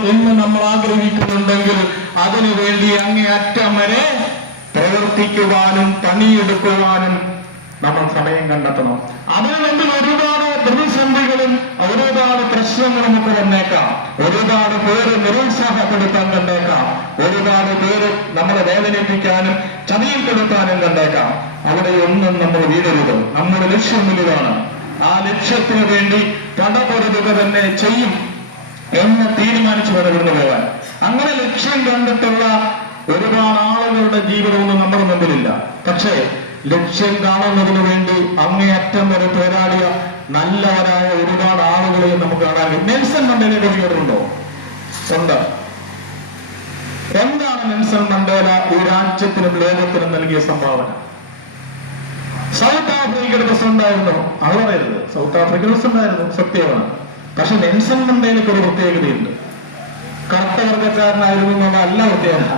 എന്ന് നമ്മൾ ആഗ്രഹിക്കുന്നുണ്ടെങ്കിൽ അതിനുവേണ്ടി അങ്ങേയറ്റം വരെ പ്രവർത്തിക്കുവാനും പണിയെടുക്കുവാനും നമ്മൾ സമയം കണ്ടെത്തണം. അതിന് നമ്മൾ ഒരുപാട് പ്രതിസന്ധികളും ഒരുപാട് പ്രശ്നങ്ങളും നമുക്ക് വന്നേക്കാം. ഒരുപാട് പേര് നിരുത്സാഹപ്പെടുത്താൻ കണ്ടേക്കാം. ഒരുപാട് പേര് നമ്മളെ വേദനിപ്പിക്കാനും ചതിയിൽപ്പെടുത്താനും കണ്ടേക്കാം. അവിടെയൊന്നും നമ്മൾ വീടരുത്. നമ്മുടെ ലക്ഷ്യം വലുതാണ്. ആ ലക്ഷ്യത്തിന് വേണ്ടി കടപൊരുതുക തന്നെ ചെയ്യും. എന്ന് തീരുമാനിച്ചു ഇവിടുന്ന് പോകാൻ അങ്ങനെ ലക്ഷ്യം കണ്ടിട്ടുള്ള ഒരുപാട് ആളുകളുടെ ജീവിതമൊന്നും നമ്മുടെ മുമ്പിലില്ല. പക്ഷേ ലക്ഷ്യം കാണുന്നതിന് വേണ്ടി അങ്ങേയറ്റം വരെ പോരാടിയ നല്ലവരായ ഒരുപാട് ആളുകളെ നമുക്ക് കാണാൻ. നെൽസൺ മണ്ടേലയെ കുറിച്ച് കേട്ടിട്ടുണ്ടോ ഉണ്ട്? എന്താണ് നെൽസൺ മണ്ടേല ഈ രാജ്യത്തിനും ലോകത്തിനും നൽകിയ സംഭാവന? സൗത്ത് ആഫ്രിക്കയുടെ പ്രസിഡന്റ് ആയിരുന്നു അത് പറയരുത്. സൗത്ത് ആഫ്രിക്കയുടെ പ്രസിഡന്റ് ആയിരുന്നു സത്യമാണ്. പക്ഷെ നെൻസൺ മണ്ടേലയ്ക്ക് ഒരു പ്രത്യേകതയുണ്ട്. കറുത്ത വർഗക്കാരനായിരുന്നു എന്നുള്ള അല്ല പ്രത്യേകത.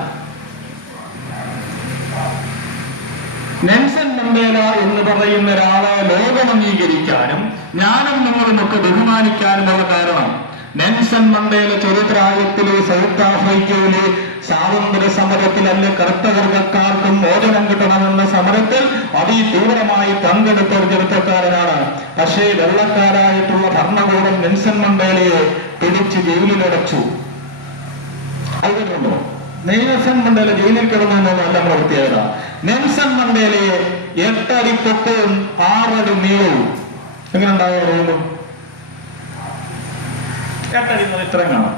നെൽസൺ മണ്ടേല എന്ന് പറയുന്ന ഒരാളെ ലോകം അംഗീകരിക്കാനും ഞാനും നിങ്ങളും ഒക്കെ ബഹുമാനിക്കാനുമുള്ള കാരണം നെൽസൺ മണ്ടേല ചെറുപ്രായത്തിലെ സൗത്ത് ആഫ്രിക്കയിലെ സ്വാതന്ത്ര്യ സമരത്തിൽ കറുത്ത കറുത്ത അതിതീവ്രമായി പങ്കെടുത്ത ഒരു ചെറുപ്പക്കാരനാണ്. പക്ഷേ വെള്ളക്കാരായിട്ടുള്ള ഭരണകൂടം നെൽസൺ മണ്ടേലയെ പിടിച്ച് ജയിലിലടച്ചു അതുകൊണ്ടോ നെൽസൺ മണ്ടേല ജയിലിൽ കിടന്നതല്ല നമ്മുടെ പ്രത്യേകത. നെൽസൺ മണ്ടേലയെ എട്ടടി പൊക്കവും ആറടി നീളവും. എങ്ങനെ ഉണ്ടായോ റൂമ്? എട്ടടി ഇത്രയും കാണാം.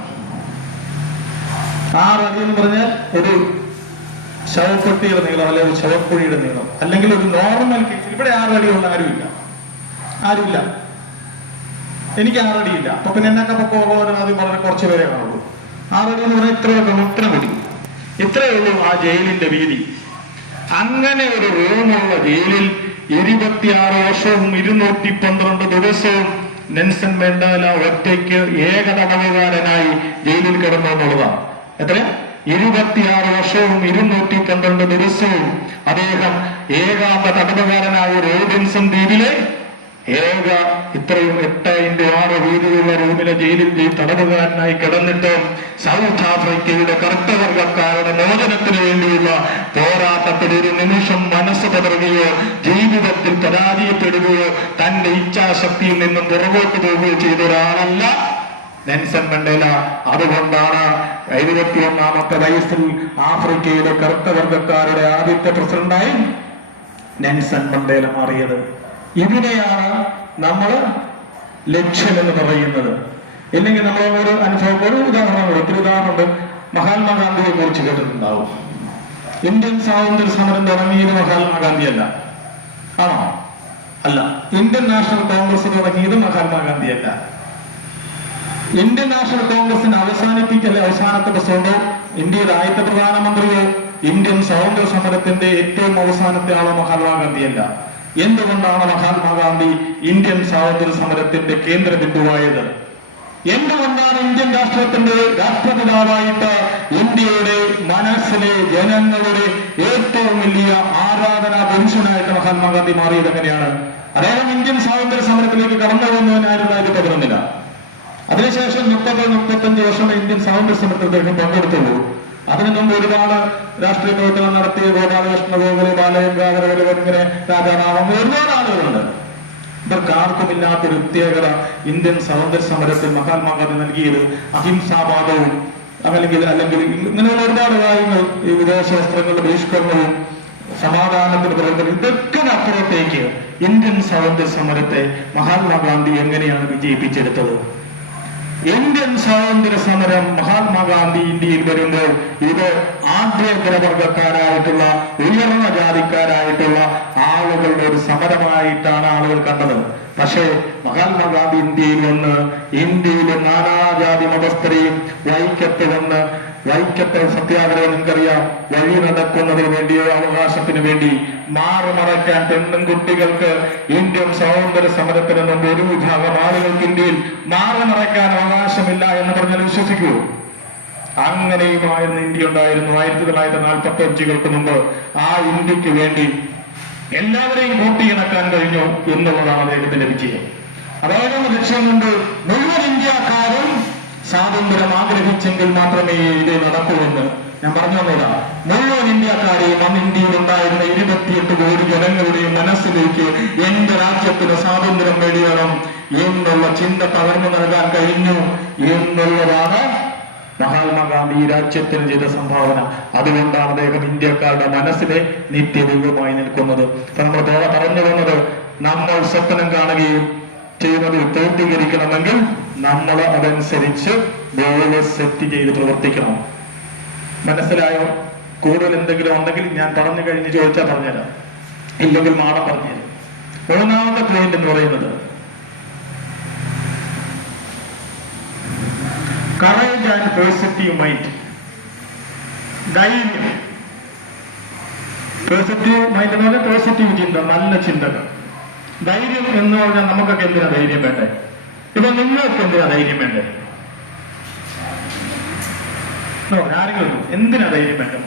ആറടി എന്ന് പറഞ്ഞാൽ ഒരു ശവപ്പെട്ടിയുടെ നീളം അല്ലെങ്കിൽ ഒരു ശവക്കുഴിയുടെ നീളം അല്ലെങ്കിൽ ഒരു നോർമൽ കേസ് ഇവിടെ ആറടിയുള്ള ആരുമില്ല. ആരുമില്ല. എനിക്ക് ആറടിയില്ല. അപ്പൊ പിന്നെ എന്നൊക്കെ പോകാനും ആദ്യം വളരെ കുറച്ച് പേരെ കാണുള്ളൂ. ആറടി എന്ന് പറഞ്ഞാൽ ഇത്രയൊക്കെ ഇത്ര കൂടി ഇത്രയേ ഉള്ളൂ ആ ജയിലിന്റെ വീതി. അങ്ങനെ ഒരു റൂമുള്ള ജയിലിൽ ഇരുപത്തിയാറ് വർഷവും ഇരുന്നൂറ്റി പന്ത്രണ്ട് ദിവസവും നെൻസൺ മണ്ടേല ഒറ്റയ്ക്ക് ഏക തടവുകാരനായി ജയിലിൽ കിടന്നു എന്നുള്ളതാണ്. എത്ര ഇരുപത്തിയാറ് വർഷവും ഇരുന്നൂറ്റി പന്ത്രണ്ട് ദിവസവും അദ്ദേഹം ഏകാന്ത തടവുകാരനായ റോബിൻസൺ ദ്വീപിലെ ഏക ഇത്രയും എട്ട് ഇന്റെ ആറ് വീതിയുള്ള റൂമിലെ ജയിലിൽ തടവുകാരനായി കിടന്നിട്ട് സൗത്ത് ആഫ്രിക്കയുടെ കർത്തവർഗക്കാരുടെ മോചനത്തിന് വേണ്ടിയുള്ള പോരാട്ടത്തിൽ ഒരു നിമിഷം മനസ്സ് പതറുകയോ ജീവിതത്തിൽ പരാജയപ്പെടുകയോ തന്റെ ഇച്ഛാശക്തിയിൽ നിന്നും പുറകോട്ട് പോവുകയോ ചെയ്ത ഒരാളല്ല നെൽസൺ മണ്ടേല അതുകൊണ്ടാണ് എഴുപത്തിയൊന്നാമത്തെ വയസ്സിൽ ആഫ്രിക്കയുടെ കറുത്തവർഗക്കാരുടെ ആദ്യത്തെ പ്രസിഡന്റായി നെൻസൺ മണ്ടേല മാറിയത്. ഇതിനെയാണ് നമ്മൾ ലക്ഷ്യം എന്ന് പറയുന്നത്. ഇല്ലെങ്കിൽ നമ്മൾ ഒരു അനുഭവം ഒരു ഉദാഹരണം ഒത്തിരി ഉദാഹരണമുണ്ട്. മഹാത്മാഗാന്ധിയെ കുറിച്ച് കേട്ടിട്ടുണ്ടാവും. ഇന്ത്യൻ സ്വാതന്ത്ര്യ സമരം തുടങ്ങിയത് മഹാത്മാഗാന്ധി അല്ല ആണോ? അല്ല. ഇന്ത്യൻ നാഷണൽ കോൺഗ്രസ് തുടങ്ങിയത് മഹാത്മാഗാന്ധിയല്ല ഇന്ത്യൻ നാഷണൽ കോൺഗ്രസിന്റെ അവസാനിപ്പിക്കല്ലേ അവസാനത്തെ പ്രസിഡന്റോ ഇന്ത്യയുടെ ആദ്യത്തെ പ്രധാനമന്ത്രിയോ? ഇന്ത്യൻ സ്വാതന്ത്ര്യ സമരത്തിന്റെ ഏറ്റവും അവസാനത്തെ ആളോ മഹാത്മാഗാന്ധിയല്ല എന്തുകൊണ്ടാണ് മഹാത്മാഗാന്ധി ഇന്ത്യൻ സ്വാതന്ത്ര്യ സമരത്തിന്റെ കേന്ദ്ര ബിന്ദുവായത്? എന്തുകൊണ്ടാണ് ഇന്ത്യൻ രാഷ്ട്രത്തിന്റെ രാഷ്ട്രപിതാവായിട്ട് ഇന്ത്യയുടെ മനസ്സിലെ ജനങ്ങളുടെ ഏറ്റവും വലിയ ആരാധനാ പുരുഷനായിട്ട് മഹാത്മാഗാന്ധി മാറിയത് എങ്ങനെയാണ്? അദ്ദേഹം ഇന്ത്യൻ സ്വാതന്ത്ര്യ സമരത്തിലേക്ക് കടന്നു പോകുന്നതിനായിരുന്നു അതിന്റെ പതിനൊന്നില്ല അതിനുശേഷം മുപ്പത് മുപ്പത്തഞ്ച് വർഷം ഇന്ത്യൻ സ്വാതന്ത്ര്യ സമരത്തിൽ അദ്ദേഹം പങ്കെടുത്തുള്ളൂ. അതിനു മുമ്പ് ഒരുപാട് രാഷ്ട്രീയ പ്രവർത്തനം നടത്തിയ ഗോപാലകൃഷ്ണ ഗോകുല ബാലഗംഗാധര ഇങ്ങനെ രാജാറാമം ഒരുപാട് ആളുകളുണ്ട്. ഇവർക്ക് ഒരു പ്രത്യേകത ഇന്ത്യൻ സ്വാതന്ത്ര്യ സമരത്തിൽ മഹാത്മാഗാന്ധി നൽകിയത് അഹിംസാവാദവും അല്ലെങ്കിൽ അല്ലെങ്കിൽ ഇങ്ങനെയുള്ള ഒരുപാട് കാര്യങ്ങൾ ഈ വിദേശ വസ്ത്രങ്ങളുടെ ബഹിഷ്കരണവും സമാധാനത്തിന് പ്രവർത്തനം ഇതൊക്കെ അപ്പുറത്തേക്ക് ഇന്ത്യൻ സ്വാതന്ത്ര്യ സമരത്തെ മഹാത്മാഗാന്ധി എങ്ങനെയാണ് വിജയിപ്പിച്ചെടുത്തത്? ഇന്ത്യൻ സ്വാതന്ത്ര്യ സമരം മഹാത്മാഗാന്ധി ഇന്ത്യയിൽ വരുമ്പോൾ ഇത് ആദ്യഗ്രവർഗക്കാരായിട്ടുള്ള ഉയർന്ന ജാതിക്കാരായിട്ടുള്ള ആളുകളുടെ ഒരു സമരമായിട്ടാണ് ആളുകൾ കണ്ടത്. പക്ഷേ മഹാത്മാഗാന്ധി ഇന്ത്യയിൽ വന്ന് ഇന്ത്യയിലെ നാനാജാതി മതസ്ഥരെയും വൈക്കത്ത് വന്ന് വൈക്കത്തെ സത്യാഗ്രഹം നിങ്ങൾക്കറിയാം. വഴി നടക്കുന്നതിന് വേണ്ടിയോ അവകാശത്തിന് വേണ്ടി മാറി മറയ്ക്കാൻ പെണ്ണും കുട്ടികൾക്ക് ഇന്ത്യൻ സ്വാതന്ത്ര്യ സമരത്തിന് മുമ്പ് ഒരു വിഭാഗം ആളുകൾക്ക് ഇന്ത്യയിൽ മാറി മറയ്ക്കാൻ അവകാശമില്ല എന്ന് പറഞ്ഞാൽ വിശ്വസിക്കൂ. അങ്ങനെയുമായിരുന്നു ഇന്ത്യ ഉണ്ടായിരുന്നു ആയിരത്തി തൊള്ളായിരത്തി നാൽപ്പത്തി അഞ്ചുകൾക്ക് മുമ്പ്. ആ ഇന്ത്യയ്ക്ക് വേണ്ടി എല്ലാവരെയും കൂട്ടിയിണക്കാൻ കഴിഞ്ഞു എന്നുള്ളതാണ് അദ്ദേഹത്തിന്റെ വിജയം. അതായത് ലക്ഷ്യം കൊണ്ട് മുഴുവൻ സ്വാതന്ത്ര്യം ആഗ്രഹിച്ചെങ്കിൽ മാത്രമേ ഇത് നടക്കൂവെന്ന് ഞാൻ പറഞ്ഞു തന്നതാ മുഴുവൻ ഇന്ത്യക്കാരെയും അന്ന് ഇന്ത്യയിൽ ഉണ്ടായിരുന്ന ഇരുപത്തിയെട്ട് കോടി ജനങ്ങളുടെയും മനസ്സിലേക്ക് എന്റെ രാജ്യത്തിന് സ്വാതന്ത്ര്യം നേടിയണം എന്നുള്ള ചിന്ത പകർന്നു നൽകാൻ കഴിഞ്ഞു എന്നുള്ളതാണ് മഹാത്മാഗാന്ധി ഈ രാജ്യത്തിന് ചെയ്ത സംഭാവന. അതുകൊണ്ടാണ് അദ്ദേഹം ഇന്ത്യക്കാരുടെ മനസ്സിലെ നിത്യദൈവമായി നിൽക്കുന്നത്. നമ്മൾ പറഞ്ഞു വന്നത് നമ്മൾ സ്വപ്നം കാണുകയും ചെയ്യുന്നത് പൂർത്തീകരിക്കണമെങ്കിൽ നമ്മൾ അതനുസരിച്ച് ഗോൾ സെറ്റ് ചെയ്ത് പ്രവർത്തിക്കണം. മനസ്സിലായോ? കൂടുതൽ എന്തെങ്കിലും ഉണ്ടെങ്കിൽ ഞാൻ പറഞ്ഞു കഴിഞ്ഞ് ചോദിച്ചാൽ പറഞ്ഞുതരാം. ഇല്ലെങ്കിൽ മാഡം പറഞ്ഞുതരും. മൂന്നാമത്തെ പോയിന്റ് എന്ന് പറയുന്നത് കറേജ് ആൻഡ് പോസിറ്റീവ് മൈൻഡ് ധൈര്യം. പോസിറ്റീവ് മൈൻഡ് എന്ന് പറഞ്ഞാൽ പോസിറ്റീവ് ചിന്ത നല്ല ചിന്തകൾ. ധൈര്യം എന്ന് പറഞ്ഞാൽ നമുക്കൊക്കെ എന്തിനാ ധൈര്യം വേണ്ടേ? ഇപ്പൊ നിങ്ങൾക്ക് എന്തിനാ ധൈര്യം വേണ്ടത് ആരെങ്കിലും. എന്തിനാ ധൈര്യം വേണ്ടത്